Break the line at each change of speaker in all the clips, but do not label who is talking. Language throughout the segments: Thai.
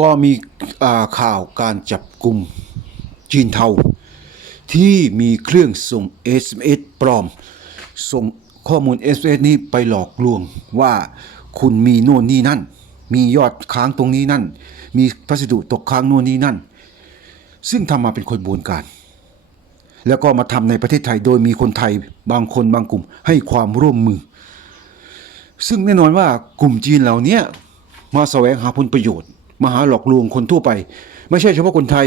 ก็มีข่าวการจับกลุ่มจีนเทา ที่มีเครื่องส่ง SMS ปลอม ส่งข้อมูล SMS นี้ไปหลอกลวงว่าคุณมีโน่นนี่นั่น มียอดค้างตรงนี้นั่น มีพัสดุตกค้างโน่นนี่นั่น ซึ่งทำมาเป็นคนบวนการ แล้วก็มาทำในประเทศไทยโดยมีคนไทยบางคนบางกลุ่มให้ความร่วมมือ ซึ่งแน่นอนว่ากลุ่มจีนเหล่านี้มาแสวงหาผลประโยชน์ มาหาหลอกลวงคนทั่วไป ไม่ใช่เฉพาะคนไทย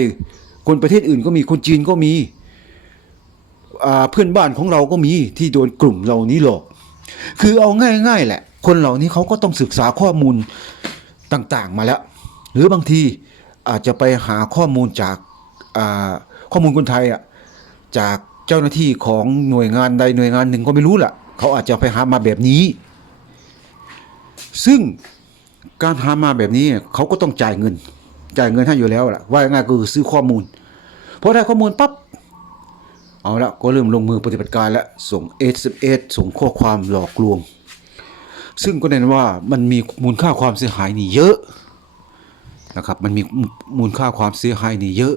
คนประเทศอื่นก็มีคนจีนก็มีเพื่อนบ้านของเราก็มีที่โดนกลุ่มเหล่านี้หลอก คือเอาง่ายๆแหละ คนเหล่านี้เขาก็ต้องศึกษาข้อมูลต่างๆมาแล้ว หรือบางทีอาจจะไปหาข้อมูลจากาข้อมูลคนไทยอะจากเจ้าหน้าที่ของหน่วยงานใดหน่วยงานหนึ่งก็ไม่รู้ล่ะ เขาอาจจะไปหามาแบบนี้ ซึ่ง การหามาแบบนี้เขาก็ต้องจ่ายเงิน จ่ายเงินให้อยู่แล้วล่ะว่าง่ายก็คือซื้อข้อมูลพอได้ข้อมูลปั๊บเอาละก็เริ่มลงมือปฏิบัติการแล้วส่ง SMS ส่งข้อความหลอกลวง ซึ่งก็แน่นว่ามันมีมูลค่าความเสียหายนี่เยอะนะครับมันมีมูลค่าความเสียหายนี่เยอะ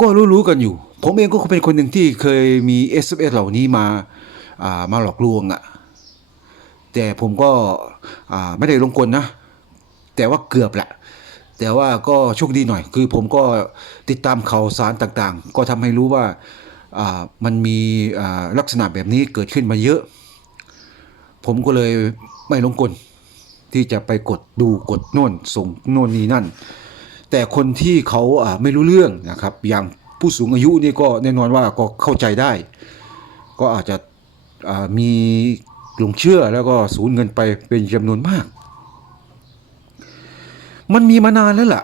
ก็รู้ๆกันอยู่ ผมเองก็เป็นคนหนึ่งที่เคยมี SMS เหล่านี้มาามาหลอกลวงอะแต่ผมก็ไม่ได้ลงกลนะ แต่ว่าเกือบแหละแต่ว่าก็โชคดีหน่อย คือผมก็ติดตามข่าวสารต่างๆ ก็ทำให้รู้ว่ามันมีลักษณะแบบนี้เกิดขึ้นมาเยอะ ผมก็เลยไม่ลงกลที่จะไปกดดูกดโน่นส่งโน่นนี่นั่น แต่คนที่เขาไม่รู้เรื่องนะครับ อย่างผู้สูงอายุนี่ก็แน่นอนว่าก็เข้าใจได้ ก็อาจจะมีหลงเชื่อแล้วก็สูญเงินไปเป็นจำนวนมาก มันมีมานานแล้วล่ะ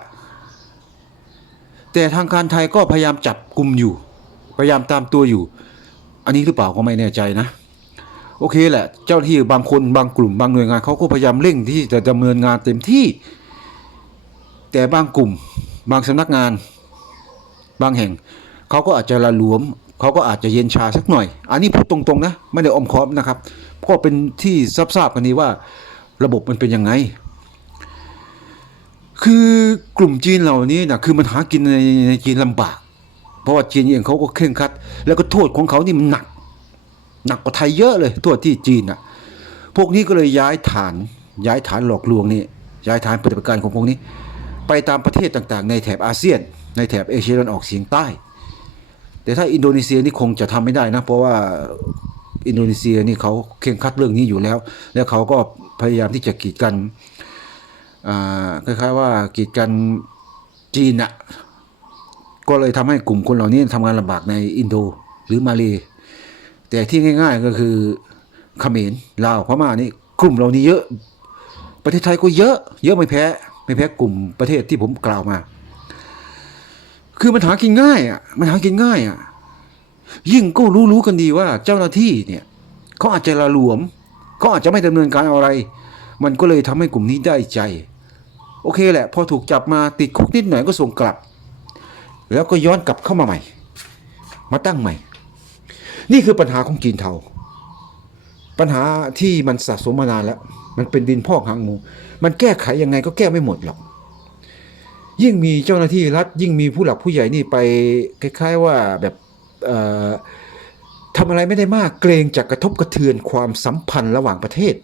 แต่ทางการไทยก็พยายามจับกลุ่มอยู่ พยายามตามตัวอยู่ อันนี้หรือเปล่าก็ไม่แน่ใจนะ โอเคแหละ เจ้าหน้าที่บางคนบางกลุ่ม บางหน่วยงานเขาก็พยายามเร่งที่จะดำเนินงานเต็มที่ แต่บางกลุ่ม บางสำนักงาน บางแห่งเขาก็อาจจะละหลวมเขาก็อาจจะเย็นชาสักหน่อย อันนี้พูดตรงๆนะ ไม่ได้อมค้อมนะครับ ก็เป็นที่ทราบๆกันนี้ว่าระบบมันเป็นยังไง คือกลุ่มจีนเหล่านี้นะคือมันหากินในในจีนลำบาก เพราะว่าจีนเองเขาก็เคร่งครัด แล้วก็โทษของเขานี่มันหนัก หนักกว่าไทยเยอะเลยโทษที่จีนอะ พวกนี้ก็เลยย้ายฐาน ย้ายฐานหลอกลวงนี่ย้ายฐานปฏิบัติการของพวกนี้ ไปตามประเทศต่างๆ ในแถบอาเซียน ในแถบเอเชียตะวันออกเฉียงใต้ แต่ถ้าอินโดนีเซียนี่คงจะทำไม่ได้นะ เพราะว่าอินโดนีเซียนี่เขาเคร่งครัดเรื่องนี้อยู่แล้ว แล้วเขาก็พยายามที่จะกีดกัน คล้ายๆว่ากีดกันจีนอะก็เลยทำให้กลุ่มคนเหล่านี้ทำงานลำบากในอินโดหรือมาเลแต่ที่ง่าย ๆก็คือเขมรลาวพม่านี่กลุ่มเหล่านี้เยอะ ประเทศไทยก็เยอะ เยอะไม่แพ้ไม่แพ้กลุ่มประเทศที่ผมกล่าวมา คือมันหากินง่ายอะมันหากินง่ายอะยิ่งก็รู้รู้กันดีว่าเจ้าหน้าที่เนี่ยเขาอาจจะละหลวมเขาอาจจะไม่ดำเนินการอะไร มันก็เลยทำให้กลุ่มนี้ได้ใจ โอเคแหละ พอถูกจับมาติดคุกนิดหน่อยก็ส่งกลับ แล้วก็ย้อนกลับเข้ามาใหม่ มาตั้งใหม่ นี่คือปัญหาของจีนเทา ปัญหาที่มันสะสมมานานแล้ว มันเป็นดินพอกหางหมูมันแก้ไขยังไงก็แก้ไม่หมดหรอกยิ่งมีเจ้าหน้าที่รัฐยิ่งมีผู้หลักผู้ใหญ่นี่ไปคล้ายๆว่าแบบทำอะไรไม่ได้มากเกรงจะกระทบกระเทือนความสัมพันธ์ระหว่างประเทศ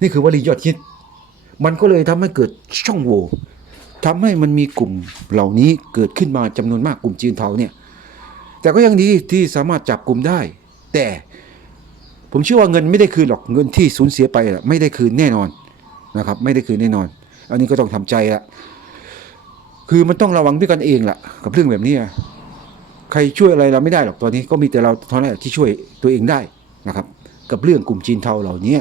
นี่คือวลียอดฮิต มันก็เลยทำให้เกิดช่องโหว่ทำให้มันมีกลุ่มเหล่านี้เกิดขึ้นมาจำนวนมากกลุ่มจีนเทาเนี่ย แต่ก็ยังดีที่สามารถจับกลุ่มได้ แต่ผมเชื่อว่าเงินไม่ได้คืนหรอกเงินที่สูญเสียไปอะไม่ได้คืนแน่นอนนะครับ ไม่ได้คืนแน่นอน อันนี้ก็ต้องทำใจละคือมันต้องระวังด้วยกันเองล่ะ กับเรื่องแบบนี้ใครช่วยอะไรเราไม่ได้หรอกตอนนี้ก็มีแต่เราเท่านั้นที่ช่วยตัวเองได้นะครับ กับเรื่องกลุ่มจีนเทาเหล่านี้